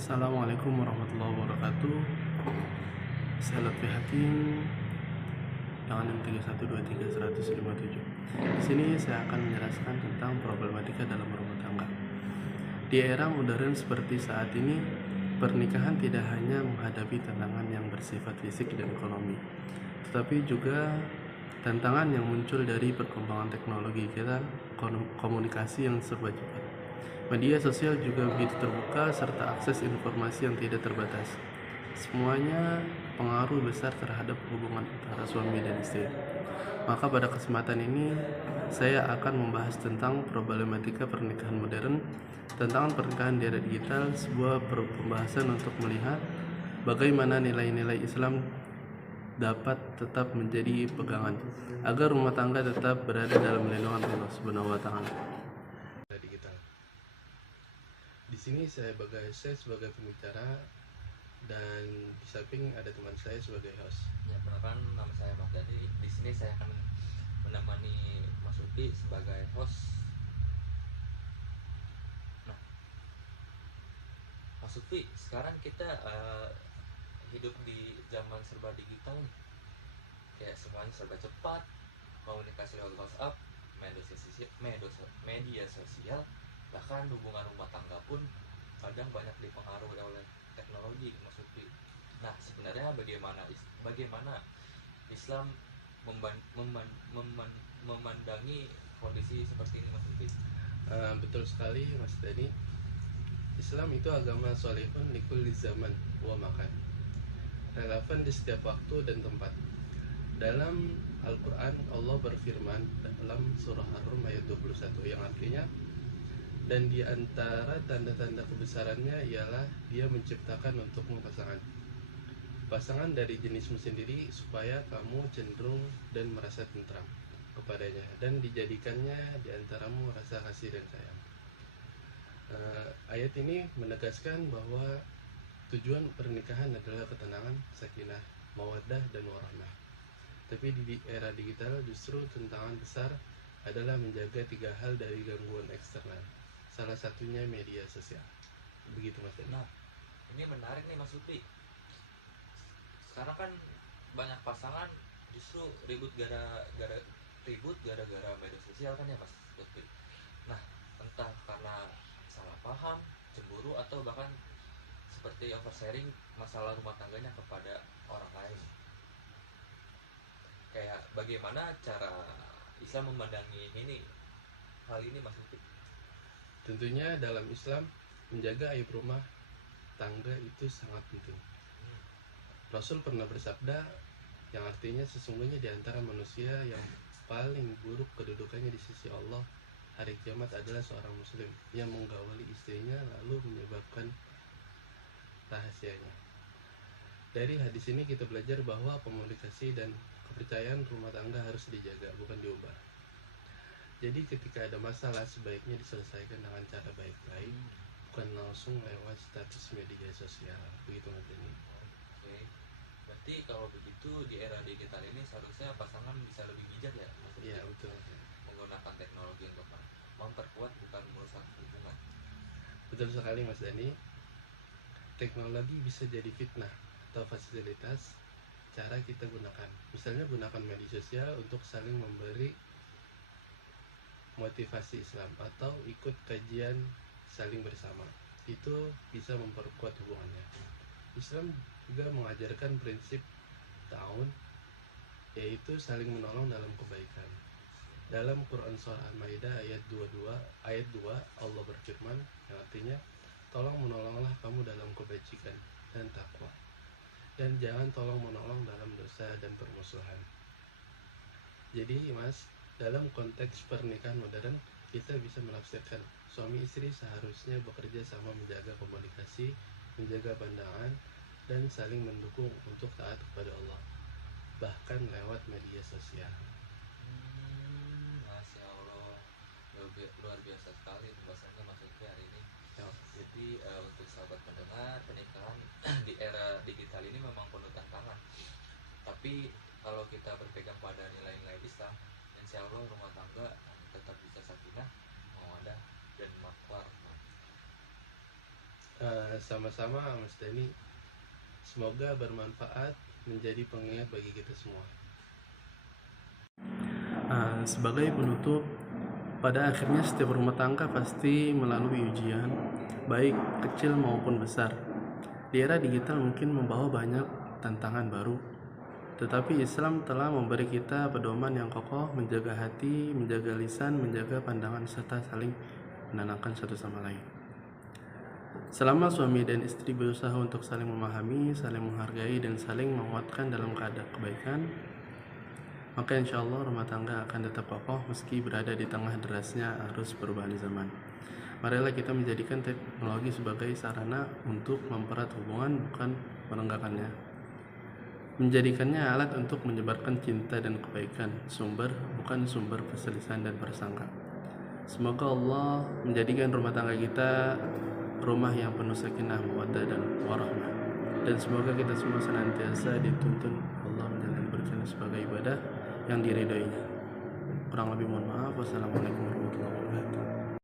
Assalamualaikum warahmatullahi wabarakatuh. Saya Lutfi Hakim dengan NIM 3123-157. Di sini saya akan menjelaskan tentang problematika dalam rumah tangga. Di era modern seperti saat ini, pernikahan tidak hanya menghadapi tantangan yang bersifat fisik dan ekonomi, tetapi juga tantangan yang muncul dari perkembangan teknologi kita, komunikasi yang serba cepat. Media sosial juga begitu terbuka serta akses informasi yang tidak terbatas. Semuanya pengaruh besar terhadap hubungan antara suami dan istri. Maka pada kesempatan ini saya akan membahas tentang problematika pernikahan modern, tantangan pernikahan di era digital, sebuah pembahasan untuk melihat bagaimana nilai-nilai Islam dapat tetap menjadi pegangan agar rumah tangga tetap berada dalam lindungan Allah Subhanahu wa taala. Di sini saya sebagai pembicara dan di samping ada teman saya sebagai host. Ya, perkenalkan nama saya Mas Dadi. Di sini saya akan menemani Mas Upi sebagai host. Nah, Mas Upi, sekarang kita hidup di zaman serba digital nih. Kayak semuanya serba cepat, komunikasi lewat WhatsApp, media sosial, bahkan hubungan rumah tangga pun kadang banyak dipengaruhi oleh teknologi, Mas Upi. Nah, sebenarnya bagaimana Islam memandangi kondisi seperti ini, Mas Upi? Betul sekali Mas Dani. Islam itu agama sholihun likulli zaman wa makan, relevan di setiap waktu dan tempat. Dalam Al-Quran Allah berfirman dalam surah Ar-Rum ayat 21 yang artinya, dan di antara tanda-tanda kebesarannya ialah dia menciptakan untukmu pasangan dari jenismu sendiri supaya kamu cenderung dan merasa tentram kepadanya, dan dijadikannya di antaramu rasa kasih dan sayang. Ayat ini menegaskan bahwa tujuan pernikahan adalah ketenangan, sakinah, mawaddah, dan warahmah. Tapi di era digital justru tantangan besar adalah menjaga 3 hal dari gangguan eksternal. Salah satunya media sosial. Begitu Mas Dani. Nah, ini menarik nih Mas Upi. Sekarang kan banyak pasangan justru ribut gara-gara media sosial kan ya Mas Upi. Nah, entah karena salah paham, cemburu, atau bahkan seperti oversharing masalah rumah tangganya kepada orang lain. Kayak bagaimana cara Islam memandangi hal ini Mas Upi? Tentunya dalam Islam menjaga aib rumah tangga itu sangat penting. Rasul pernah bersabda yang artinya sesungguhnya di antara manusia yang paling buruk kedudukannya di sisi Allah hari kiamat adalah seorang muslim yang menggauli istrinya lalu menyebabkan rahasianya. Dari hadis ini kita belajar bahwa komunikasi dan kepercayaan rumah tangga harus dijaga, bukan diubah. Jadi ketika ada masalah sebaiknya diselesaikan dengan cara baik-baik, bukan langsung lewat status media sosial. Begitu Mas Denny. Oke. Berarti kalau begitu di era digital ini seharusnya pasangan bisa lebih bijak ya, Mas Upi? Iya betul. Menggunakan teknologi untuk memperkuat bukan merusak hubungan. Betul sekali Mas Dani. Teknologi bisa jadi fitnah atau fasilitas cara kita gunakan. Misalnya gunakan media sosial untuk saling memberi motivasi Islam atau ikut kajian saling bersama. Itu bisa memperkuat hubungannya. Islam juga mengajarkan prinsip ta'awun, yaitu saling menolong dalam kebaikan. Dalam Quran surah Al-Maidah ayat 22 ayat 2 Allah berfirman yang artinya, tolong menolonglah kamu dalam kebajikan dan takwa, dan jangan tolong menolong dalam dosa dan permusuhan. Jadi Mas, dalam konteks pernikahan modern kita bisa menafsirkan suami istri seharusnya bekerja sama menjaga komunikasi, menjaga pandangan, dan saling mendukung untuk taat kepada Allah, bahkan lewat media sosial. Masya Allah, luar biasa sekali pembahasannya Mas Upi hari ini. Ya. Jadi untuk sahabat pendengar, pernikahan di era digital ini memang penuh tantangan. Tapi kalau kita berpegang pada nilai-nilai Islam, insya Allah rumah tangga tetap bisa sakinah, mawaddah, dan warahmah. Sama-sama Mas Dani, semoga bermanfaat, menjadi pengingat bagi kita semua. Sebagai penutup, pada akhirnya setiap rumah tangga pasti melalui ujian, baik kecil maupun besar. Di era digital mungkin membawa banyak tantangan baru, tetapi Islam telah memberi kita pedoman yang kokoh, menjaga hati, menjaga lisan, menjaga pandangan, serta saling menenangkan satu sama lain. Selama suami dan istri berusaha untuk saling memahami, saling menghargai, dan saling menguatkan dalam keadaan kebaikan, maka insya Allah rumah tangga akan tetap kokoh meski berada di tengah derasnya arus perubahan zaman. Marilah kita menjadikan teknologi sebagai sarana untuk mempererat hubungan, bukan melenggakannya. Menjadikannya alat untuk menyebarkan cinta dan kebaikan, bukan sumber perselisihan dan prasangka. Semoga Allah menjadikan rumah tangga kita rumah yang penuh sakinah, mawaddah, dan warahmah. Dan semoga kita semua senantiasa dituntun Allah menjalani berjalan sebagai ibadah yang diridhoinya. Kurang lebih mohon maaf. Wassalamualaikum warahmatullahi wabarakatuh.